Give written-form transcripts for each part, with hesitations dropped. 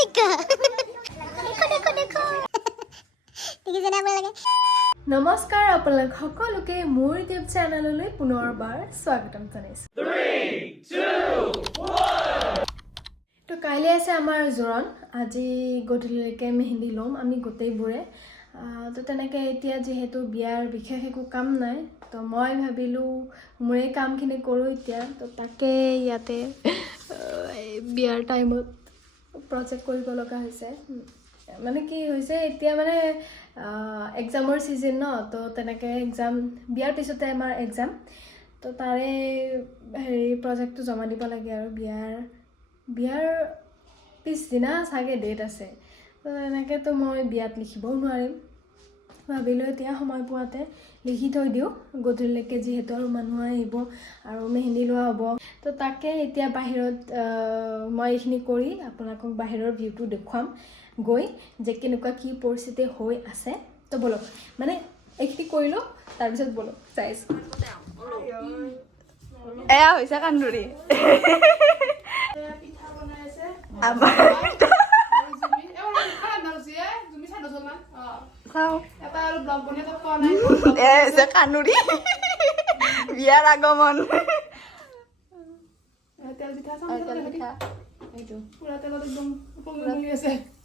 লিখা দেখো দেখো দেখিছে না আপোনালোকে নমস্কাৰ আপোনালোক সকলোকে মোৰ ইউটিউব চেনেললৈ পুনৰবাৰ স্বাগতম জনাইছো 3 2 1 তো কাইলৈ আছে আমাৰ জোৰণ আজি গধূলিলৈকে মেহেন্দি লম আমি গোটেইবোৰে তো তেনেকৈ এতিয়া যেহেতু বিয়াৰ বিশেষ একো কাম নাই তো মই ভাবিলো মোৰে কামখিনি কৰোঁ এতিয়া তো তাকে ইয়াতে বিয়াৰ টাইমত প্ৰজেক্ট কৰিব লগা হৈছে মানে কি হৈছে এতিয়া মানে এক্সামৰ সিজন ন তো তেনেকৈ এক্সাম বিয়াৰ পিছতে আমাৰ এক্সাম তো তাৰে হেৰি প্ৰজেক্টটো জমা দিব লাগে আৰু বিয়াৰ পিছদিনা চাগে ডেট আছে তো এনেকৈ তো মই বিয়াত লিখিবও নোৱাৰিম ভাবিলোঁ এতিয়া সময় পোৱাতে লিখি থৈ দিওঁ গধূলিলৈকে যিহেতু আৰু মানুহ আহিব আৰু মেহেন্দি লোৱা হ'ব তো তাকে এতিয়া বাহিৰত মই এইখিনি কৰি আপোনালোকক বাহিৰৰ ভিউটো দেখুৱাম গৈ যে কেনেকুৱা কি পৰিস্থিতি হৈ আছে তো বলক মানে এইখিনি কৰি লওঁ তাৰপিছত বলক চাইছোঁ এয়া হৈছে কান্দুৰি কানুৰি বিয়াৰ আগমন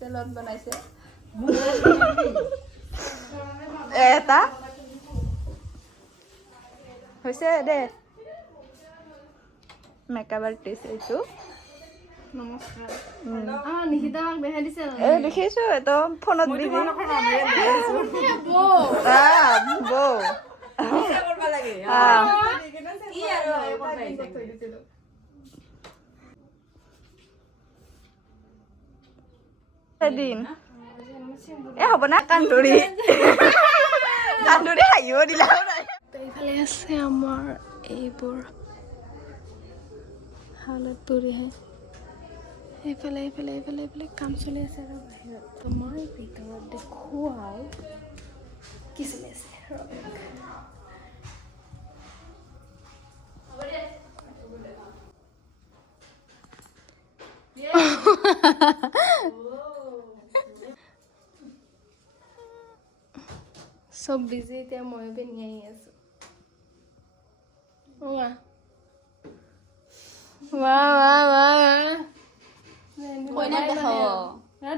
তেলত বনাইছে এটা হৈছে দে মেকআপ আৰ্টিষ্ট এইটো নমস্কাৰ নিশিতাক দেখাই দিছে দেখিছো এইটো ফোনত বিজি এদিন হ'ব না কান্দুৰি হাঁহিব দিলা এইফালে আছে আমাৰ এইবোৰ হালত পৰিহে এইফালে এইফালে এইফালে এইফালে কাম চলি আছে আৰু বাহিৰত তো মই ভিতৰত দেখুৱাওঁ কি চলি আছে চব বিজি এতিয়া মই পিন্ধি আহি আছো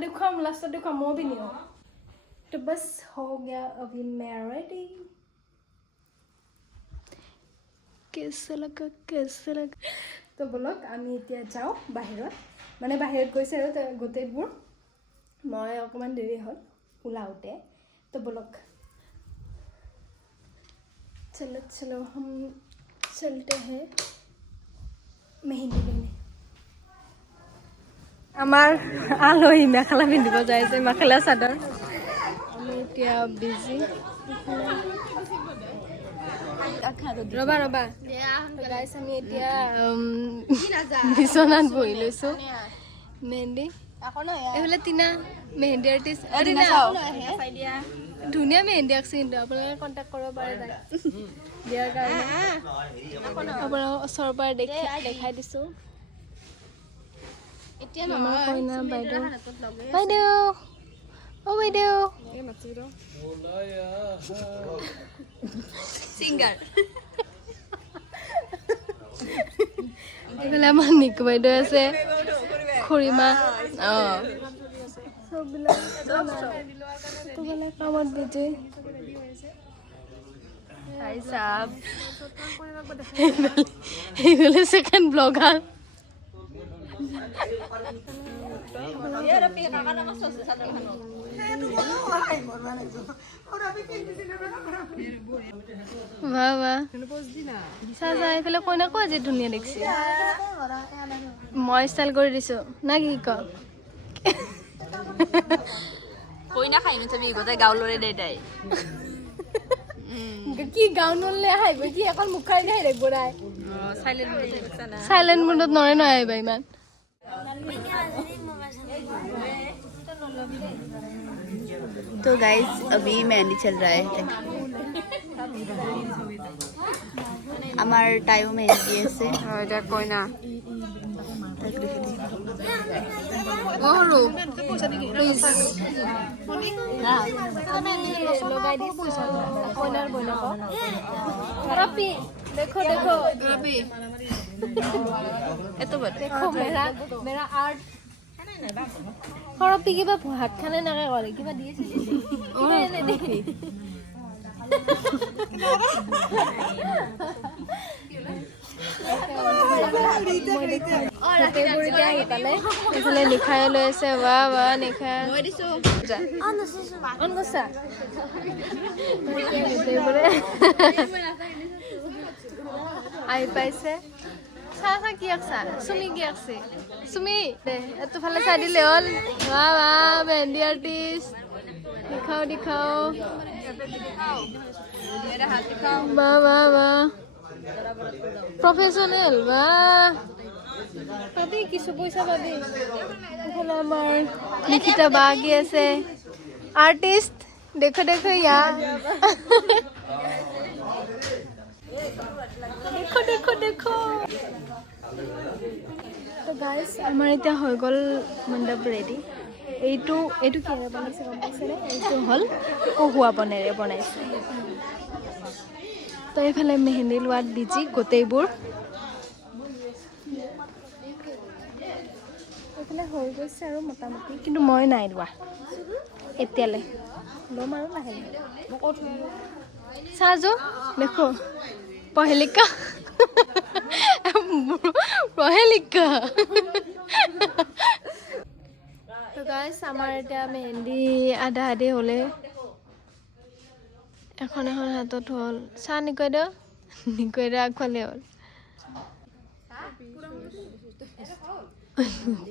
देखो लास्ट देखो मो भी नहीं हो तो बस हो गया अभी मैं रेडी कैसे लगा तो बोलक आमी इतना जाओ बाहिरत माने बाहिरत গৈছে আৰু গোটেইবোৰ মই অকমান দেৰি হ'ল ওলাওতে तो बोलक चलो हम चलते हैं मेहंदी लेने আমাৰ আলহী মেখেলা পিন্ধিব যাইছে মেখেলা চাদৰ আমি এতিয়া বিজি ৰবা গাইছ আমি এতিয়া বিচনাত বহি লৈছোঁ মেহেন্দি এইফালে টিনা মেহেন্দি আৰ্টিষ্ট ধুনীয়া মেহেন্দি আঁকিছে কিন্তু আপোনালোকে কণ্টেক্ট কৰিব পাৰে তাই বিয়াৰ কাৰণে আপোনালোকক ওচৰৰ পৰা দেখাই দিছোঁ Mama Koina Baidu. Oh Baidu. Singer. Ifale amar Niku Baidu ase. Khurima. Sobila. To bole kamot bije. Hi sab. Ifale second blogger. এইফালে কইনা কো আজি ধুনীয়া দেখিছে মই ষ্টাইল কৰি দিছো না কি ক কইনা খাইনো তুমি গোটেই গাউলৰে দেই কি গাউনলে আহিব কি এখন মুখাই নাই ৰে গোৰাই সাইলেন্ট মোডত নৰে নয় আহিবা ইমান तो गाइस अभी मेहंदी चल रहा है हमार टाइम मेहंदी है से এটা কইনা সৰু প্লিজ লগাই দিছো কইনাৰ বইনাকক ৰপি দেখো দেখো ৰপি এটো বাদ দেখো মেৰা আৰ্ট সৰপি কিবা ভাত খানে নাকে কৰে কিবা দিয়েছে কিবা এনে দে নিশাই লৈ আছে ৱা নিশা আহি পাইছে চাহ চাহ কি আছা চুমি কি আছে চুমি দে এইটো ফালে চাই দিলে হ'ল ৱা মেহেন্দি আৰ্টিষ্ট দেখাও বা প্ৰফেচনেল বা পাবি কিছু পইচা পাবি এফালে আমাৰ নিকিতা বা কি আছে আৰ্টিষ্ট দেখো ইয়া দেখো তো গাইজ আমাৰ এতিয়া হৈ গ'ল মণ্ডপ ৰেডি এইটো কিহেৰে বনাইছে গম পাইছেনে এইটো হ'ল কহুৱা বনেৰে বনাইছে তো এইফালে মেহেন্দি লোৱাত বিজি গোটেইবোৰ এইফালে হৈ গৈছে আৰু মোটামুটি কিন্তু মই নাই লোৱা এতিয়ালৈ ল'ম আৰু লাহে চাহযোৰ দেখো পহেলিকা তো গাইজ আমাৰ এতিয়া মেহেন্দি আধা আধি হ'লে এখন হাতত হ'ল চাহ নিকৈ দিওঁ আগফালে হ'ল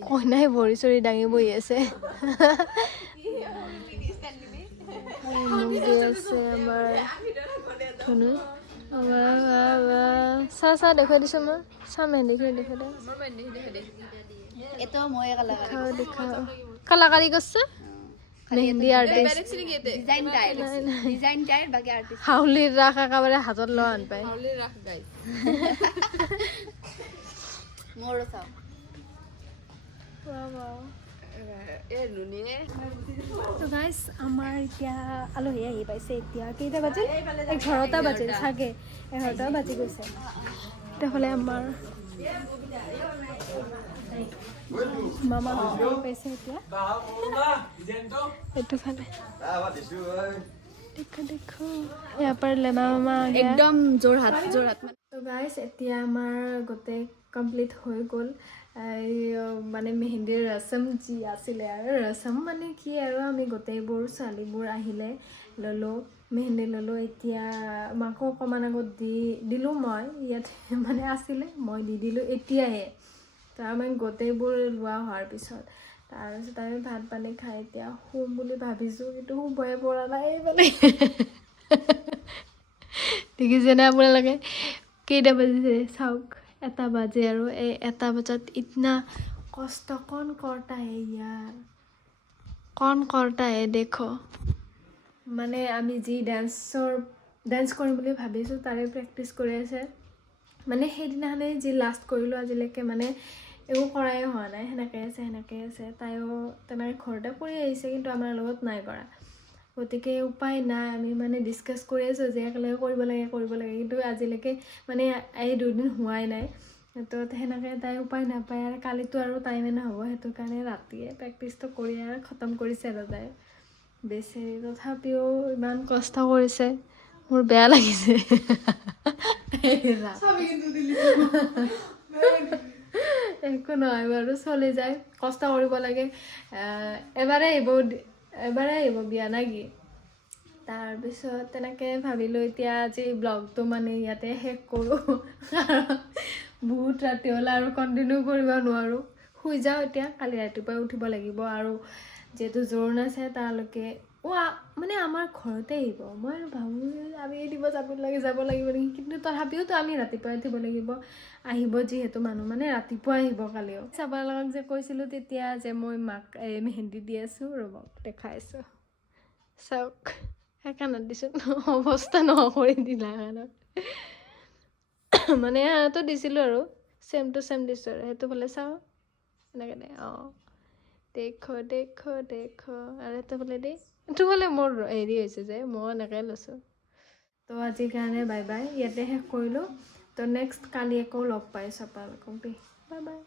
কইনাই ভৰি চৰি দাঙি বহি আছে আমাৰ ধুনু চাহ দেখুৱাই দিছোঁ মই চাহ মেহেন্দিখিনি দেখুৱাই দে এটো মই দেখাও কালাকাৰী কৰিছে মেহেন্দি আৰ্টিষ্ট ডিজাইন টাইৰ বাকি আৰ্টিষ্ট হাউলিৰ ৰাস একেবাৰে হাতত লোৱা আন পায় মোৰ চাও তো গাইজ আমাৰ এতিয়া আলহী আহি পাইছে এতিয়া কেইটা বাজিল 11টা বাজিল চাগে 11টা বাজি গৈছে তেতিয়াহ'লে আমাৰ মামা আহি পাইছে এতিয়া এইটো ফালে দেখো ইয়াৰ পৰা লেমা মামা একদম যোৰহাট তো গাইজ এতিয়া আমাৰ গোটেই কমপ্লিট হৈ গ'ল মানে মেহেন্দিৰ ৰচম যি আছিলে আৰু ৰচম মানে কি আৰু আমি গোটেইবোৰ ছোৱালীবোৰ আহিলে ল'লোঁ মেহেন্দি ল'লোঁ এতিয়া মাকো অকণমান আগত দিলোঁ মই ইয়াতে মানে আছিলে মই দি দিলোঁ এতিয়াহে তো আমি গোটেইবোৰ লোৱা হোৱাৰ পিছত তাৰপিছত আমি ভাত পানী খাই এতিয়া শুম বুলি ভাবিছোঁ কিন্তু শুবই পৰা নাই এইফালে দেখিছেনে আপোনালোকে কেইটা বাজিছে চাওক 1 বাজে আৰু এই 1 বজাত ইতনা কষ্ট কौन करता है यार कौन करता है देखो মানে আমি যি ডান্স কৰিম বুলি ভাবিছোঁ তাৰে প্ৰেক্টিচ কৰি আছে মানে সেইদিনাখনে যি লাষ্ট কৰিলোঁ আজিলৈকে মানে একো কৰাই হোৱা নাই সেনেকৈ আছে তাইও তেনেকৈ ঘৰতে কৰি আহিছে কিন্তু আমাৰ লগত নাই কৰা গতিকে উপায় নাই আমি মানে ডিছকাছ কৰি আছোঁ যে একেলগে কৰিব লাগে কিন্তু আজিলৈকে মানে এই 2 দিন হোৱাই নাই তো সেনেকৈ তাই উপায় নাপায় আৰু কালিতো আৰু টাইমে নহ'ব সেইটো কাৰণে ৰাতিয়ে প্ৰেক্টিচটো কৰি আৰু খতম কৰিছে আৰু তাই বেচেৰি তথাপিও ইমান কষ্ট কৰিছে মোৰ বেয়া লাগিছে একো নহয় বাৰু চলি যায় কষ্ট কৰিব লাগে এবাৰে আহিব বিয়া না কি তাৰপিছত তেনেকৈ ভাবিলোঁ এতিয়া আজি ব্লগটো মানে ইয়াতে শেষ কৰোঁ বহুত ৰাতি হ'লে আৰু কণ্টিনিউ কৰিব নোৱাৰোঁ শুই যাওঁ এতিয়া কালি ৰাতিপুৱাই উঠিব লাগিব আৰু যিহেতু জোৰোণ আছে তালৈকে মানে আমাৰ ঘৰতে আহিব মই ভাবোঁ আমি দিব যাব লাগিব নেকি কিন্তু তথাপিওতো আমি ৰাতিপুৱাই উঠিব লাগিব আহিব যিহেতু মানুহ মানে ৰাতিপুৱা আহিব কালিও চাবৰ লগত যে কৈছিলোঁ তেতিয়া যে মই মাক মেহেন্দি দি আছোঁ ৰ'বক দেখাইছোঁ চাওক সেইকাৰণে দিছোঁ অৱস্থা নোহোৱা কৰি দিলা মানে হাততো দিছিলোঁ আৰু ছেম টু ছেম দিছোঁ আৰু সেইটো ফালে চাওঁ এনেকৈ দে দেখো দেখো দেখো আৰু এটা বোলে দেই এইটো বোলে মোৰ হেৰি হৈছে যে মই এনেকৈ লৈছোঁ তো আজিৰ কাৰণে বাই বাই ইয়াতে শেষ কৰিলোঁ তো নেক্সট কালি আকৌ লগ পাইছোঁ আপোনালোকক দেই বাই বাই